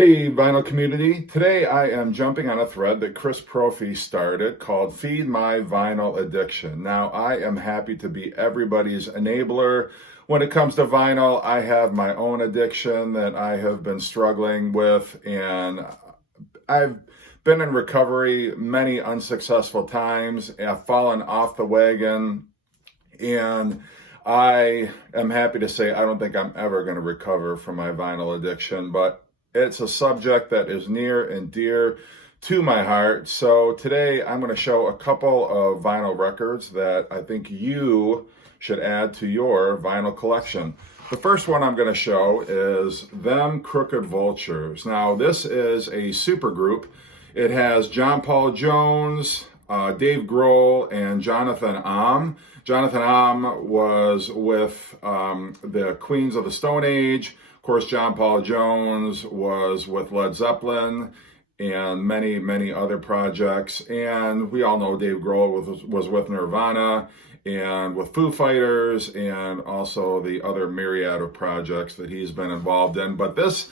Hey, vinyl community. Today I am jumping on a thread that Chris Propfe started called Feed My Vinyl Addiction. Now, I am happy to be everybody's enabler. When it comes to vinyl, I have my own addiction that I have been struggling with, and I've been in recovery many unsuccessful times. I've fallen off the wagon, and I am happy to say I don't think I'm ever going to recover from my vinyl addiction, but it's a subject that is near and dear to my heart. So today I'm going to show a couple of vinyl records that I think you should add to your vinyl collection. The first one I'm going to show is Them Crooked Vultures. Now, this is a super group. It has John Paul Jones, Dave Grohl, and Jonathan Ahm. Jonathan Ahm was with the Queens of the Stone Age. Of course, John Paul Jones was with Led Zeppelin and many, many other projects. And we all know Dave Grohl was with Nirvana and with Foo Fighters and also the other myriad of projects that he's been involved in. But it's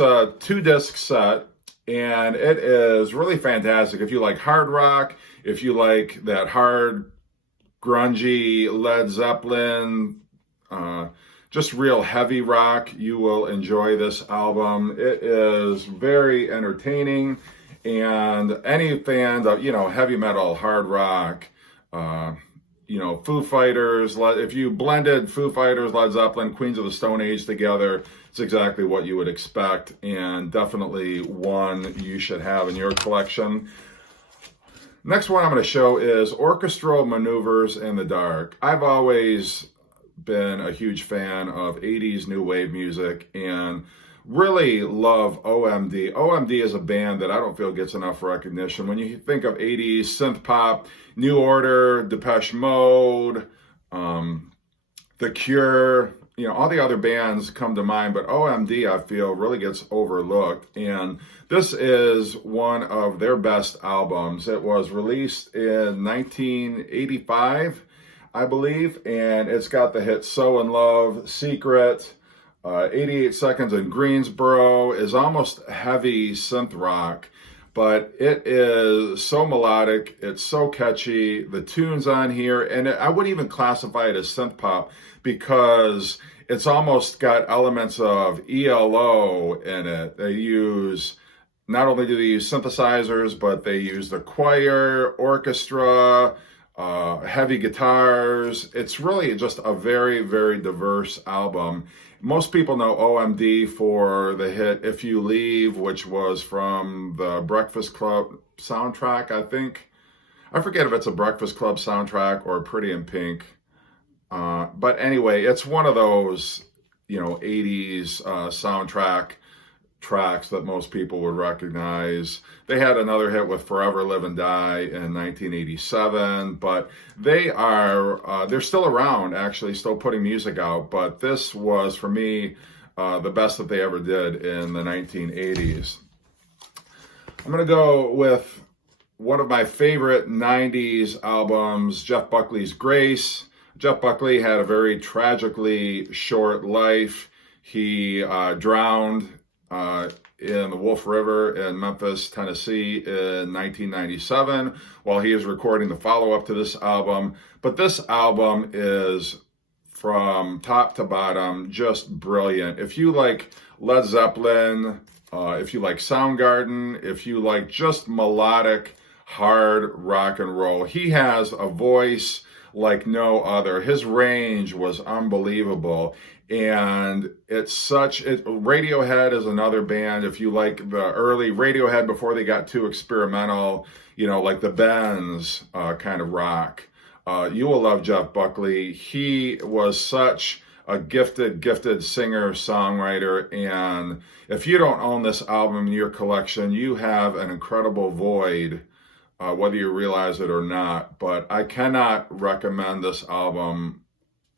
a 2-disc set, and it is really fantastic. If you like hard rock, if you like that hard, grungy Led Zeppelin, just real heavy rock, you will enjoy this album. It is very entertaining, and any fans of, heavy metal, hard rock, Foo Fighters, if you blended Foo Fighters, Led Zeppelin, Queens of the Stone Age together, it's exactly what you would expect, and definitely one you should have in your collection. Next one I'm going to show is Orchestral Maneuvers in the Dark. I've always been a huge fan of 80s new wave music and really love OMD. OMD is a band that I don't feel gets enough recognition. When you think of 80s synth pop, New Order, Depeche Mode, The Cure, all the other bands come to mind, but OMD, I feel, really gets overlooked. And this is one of their best albums. It was released in 1985, I believe, and it's got the hits So in Love, Secret, 88 Seconds in Greensboro is almost heavy synth rock, but it is so melodic, it's so catchy, the tunes on here, and I wouldn't even classify it as synth pop because it's almost got elements of ELO in it. Not only do they use synthesizers, but they use the choir, orchestra, heavy guitars. It's really just a very, very diverse album. Most people know OMD for the hit If You Leave, which was from the Breakfast Club soundtrack, I think. I forget if it's a Breakfast Club soundtrack or Pretty in Pink. But anyway, it's one of those, 80s soundtrack tracks that most people would recognize. They had another hit with Forever Live and Die in 1987, but they're still around, actually, still putting music out, but this was, for me, the best that they ever did in the 1980s. I'm going to go with one of my favorite 90s albums, Jeff Buckley's Grace. Jeff Buckley had a very tragically short life. He drowned in the Wolf River in Memphis, Tennessee in 1997 while he is recording the follow-up to this album. But this album is, from top to bottom, just brilliant. If you like Led Zeppelin, if you like Soundgarden, if you like just melodic, hard rock and roll, he has a voice like no other. His range was unbelievable. And Radiohead is another band. If you like the early Radiohead before they got too experimental, like the Bends kind of rock, you will love Jeff Buckley. He was such a gifted singer, songwriter, and if you don't own this album in your collection, you have an incredible void, whether you realize it or not. But I cannot recommend this album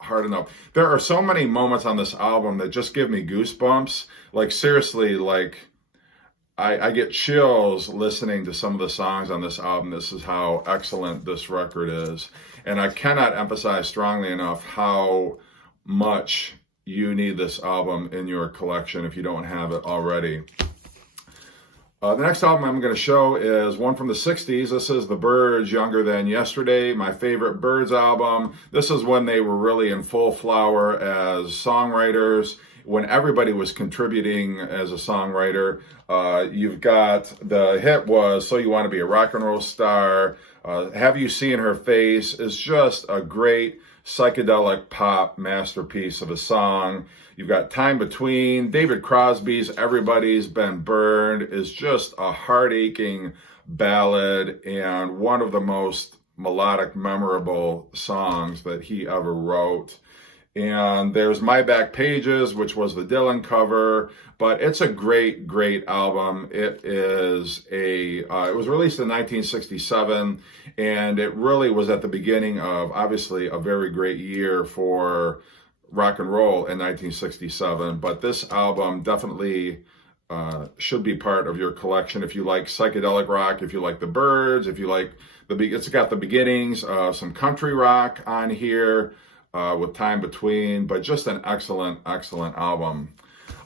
hard enough. There are so many moments on this album that just give me goosebumps. Like, seriously, I get chills listening to some of the songs on this album. This is how excellent this record is. And I cannot emphasize strongly enough how much you need this album in your collection if you don't have it already. The next album I'm going to show is one from the 60s. This is The Byrds, Younger Than Yesterday, my favorite Byrds album. This is when they were really in full flower as songwriters, when everybody was contributing as a songwriter. You've got, the hit was So You Want to Be a Rock and Roll Star. Have You Seen Her Face is just a great psychedelic pop masterpiece of a song. You've got Time Between. David Crosby's Everybody's Been Burned is just a heart-aching ballad and one of the most melodic, memorable songs that he ever wrote. And there's My Back Pages, which was the Dylan cover, but it's a great, great album. It is it was released in 1967, and it really was at the beginning of, obviously, a very great year for rock and roll in 1967. But this album definitely should be part of your collection if you like psychedelic rock, if you like the Byrds, if you like it's got the beginnings of some country rock on here. With Time Between, but just an excellent, excellent album.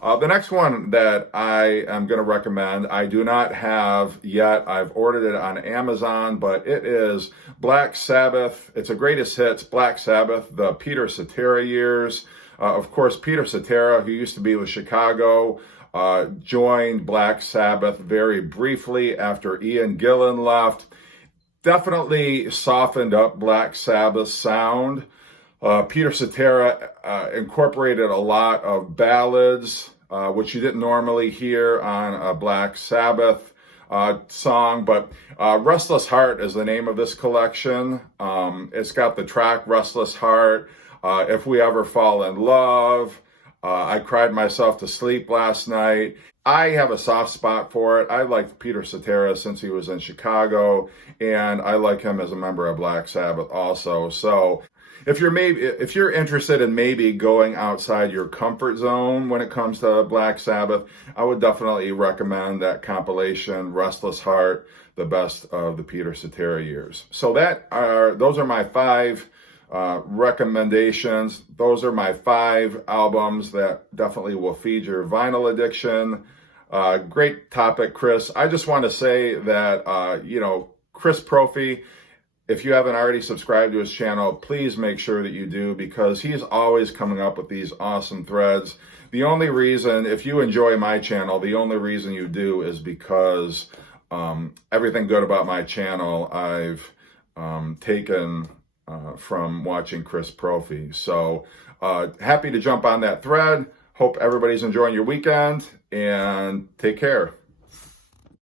The next one that I am going to recommend, I do not have yet. I've ordered it on Amazon, but it is Black Sabbath. It's a greatest hits, Black Sabbath, the Peter Cetera years. Of course, Peter Cetera, who used to be with Chicago, joined Black Sabbath very briefly after Ian Gillan left. Definitely softened up Black Sabbath's sound. Peter Cetera incorporated a lot of ballads, which you didn't normally hear on a Black Sabbath song, but Restless Heart is the name of this collection. It's got the track Restless Heart, If We Ever Fall in Love, I Cried Myself to Sleep Last Night. I have a soft spot for it. I liked Peter Cetera since he was in Chicago, and I like him as a member of Black Sabbath also. So if you're interested in maybe going outside your comfort zone when it comes to Black Sabbath, I would definitely recommend that compilation, Restless Heart, the best of the Peter Cetera years. So those are my 5 recommendations. Those are my 5 albums that definitely will feed your vinyl addiction. Great topic, Chris. I just want to say that, Chris Propfe, if you haven't already subscribed to his channel, please make sure that you do, because he's always coming up with these awesome threads. The only reason, if you enjoy my channel, the only reason you do is because everything good about my channel I've taken from watching Chris Propfe. So happy to jump on that thread. Hope everybody's enjoying your weekend, and take care.